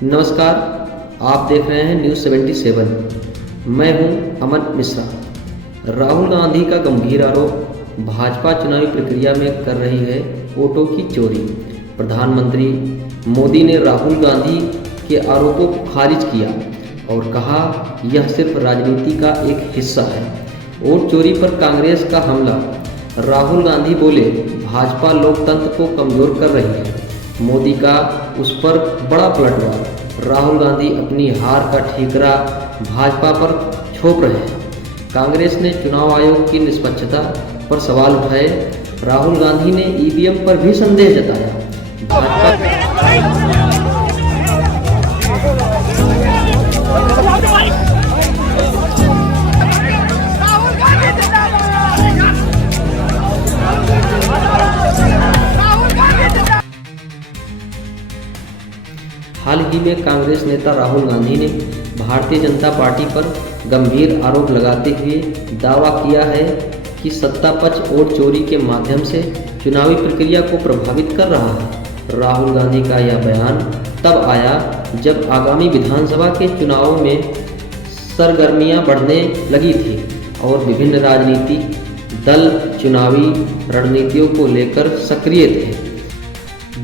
नमस्कार, आप देख रहे हैं न्यूज़ 77। मैं हूं अमन मिश्रा। राहुल गांधी का गंभीर आरोप, भाजपा चुनावी प्रक्रिया में कर रही है वोटों की चोरी। प्रधानमंत्री मोदी ने राहुल गांधी के आरोपों को खारिज किया और कहा यह सिर्फ राजनीति का एक हिस्सा है। वोट चोरी पर कांग्रेस का हमला। राहुल गांधी बोले, भाजपा लोकतंत्र को कमज़ोर कर रही है। मोदी का उस पर बड़ा पलटवार। राहुल गांधी अपनी हार का ठीकरा भाजपा पर छोप रहे हैं। कांग्रेस ने चुनाव आयोग की निष्पक्षता पर सवाल उठाए। राहुल गांधी ने ईवीएम पर भी संदेह जताया। हाल ही में कांग्रेस नेता राहुल गांधी ने भारतीय जनता पार्टी पर गंभीर आरोप लगाते हुए दावा किया है कि सत्ता पक्ष वोट चोरी के माध्यम से चुनावी प्रक्रिया को प्रभावित कर रहा है। राहुल गांधी का यह बयान तब आया जब आगामी विधानसभा के चुनावों में सरगर्मियां बढ़ने लगी थी और विभिन्न राजनीतिक दल चुनावी रणनीतियों को लेकर सक्रिय थे।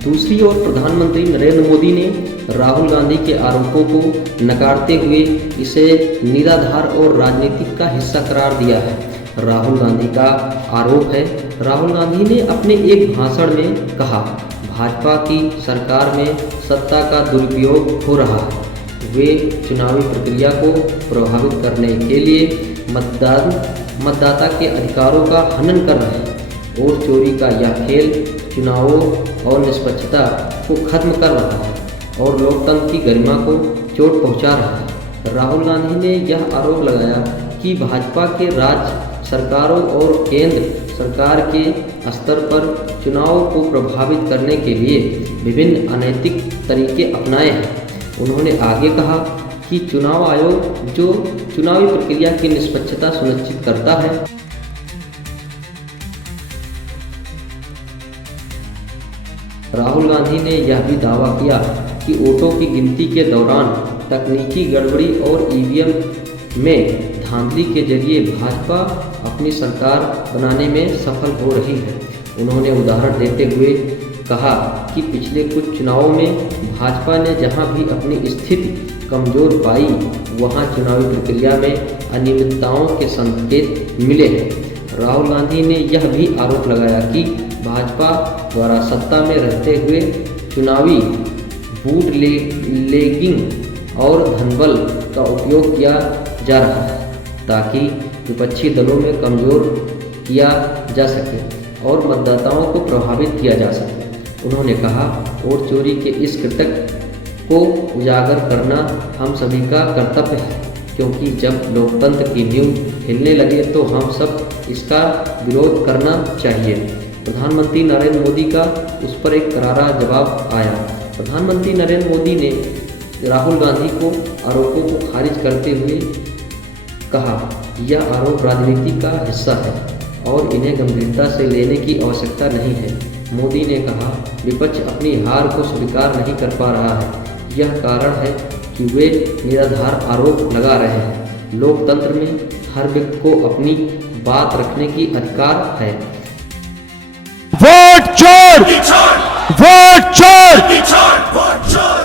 दूसरी ओर प्रधानमंत्री नरेंद्र मोदी ने राहुल गांधी के आरोपों को नकारते हुए इसे निराधार और राजनीतिक का हिस्सा करार दिया है। राहुल गांधी का आरोप है, राहुल गांधी ने अपने एक भाषण में कहा, भाजपा की सरकार में सत्ता का दुरुपयोग हो रहा है। वे चुनावी प्रक्रिया को प्रभावित करने के लिए मतदाता के अधिकारों का हनन कर रहे हैं। वोट चोरी का यह खेल चुनावों और निष्पक्षता को खत्म कर रहा है और लोकतंत्र की गरिमा को चोट पहुंचा रहा है। राहुल गांधी ने यह आरोप लगाया कि भाजपा के राज्य सरकारों और केंद्र सरकार के स्तर पर चुनावों को प्रभावित करने के लिए विभिन्न अनैतिक तरीके अपनाए हैं। उन्होंने आगे कहा कि चुनाव आयोग जो चुनावी प्रक्रिया की निष्पक्षता सुनिश्चित करता है, राहुल गांधी ने यह भी दावा किया कि वोटों की गिनती के दौरान तकनीकी गड़बड़ी और ईवीएम में धांधली के जरिए भाजपा अपनी सरकार बनाने में सफल हो रही है। उन्होंने उदाहरण देते हुए कहा कि पिछले कुछ चुनावों में भाजपा ने जहां भी अपनी स्थिति कमजोर पाई, वहां चुनावी प्रक्रिया में अनियमितताओं के संकेत मिले हैं। राहुल गांधी ने यह भी आरोप लगाया कि भाजपा द्वारा सत्ता में रहते हुए चुनावी बूटलेगिंग और धनबल का उपयोग किया जा रहा है ताकि विपक्षी दलों में कमजोर किया जा सके और मतदाताओं को प्रभावित किया जा सके। उन्होंने कहा, वोट चोरी के इस कृत्य को उजागर करना हम सभी का कर्तव्य है, क्योंकि जब लोकतंत्र की नींव हिलने लगे तो हम सब इसका विरोध करना चाहिए। प्रधानमंत्री नरेंद्र मोदी का उस पर एक करारा जवाब आया। प्रधानमंत्री नरेंद्र मोदी ने राहुल गांधी को आरोपों को खारिज करते हुए कहा, यह आरोप राजनीति का हिस्सा है और इन्हें गंभीरता से लेने की आवश्यकता नहीं है। मोदी ने कहा, विपक्ष अपनी हार को स्वीकार नहीं कर पा रहा है। यह कारण है कि वे निराधार आरोप लगा रहे हैं। लोकतंत्र में हर व्यक्ति को अपनी बात रखने की अधिकार है। वोट चोर, वोट चोर, वोट चोर, वोट चोर,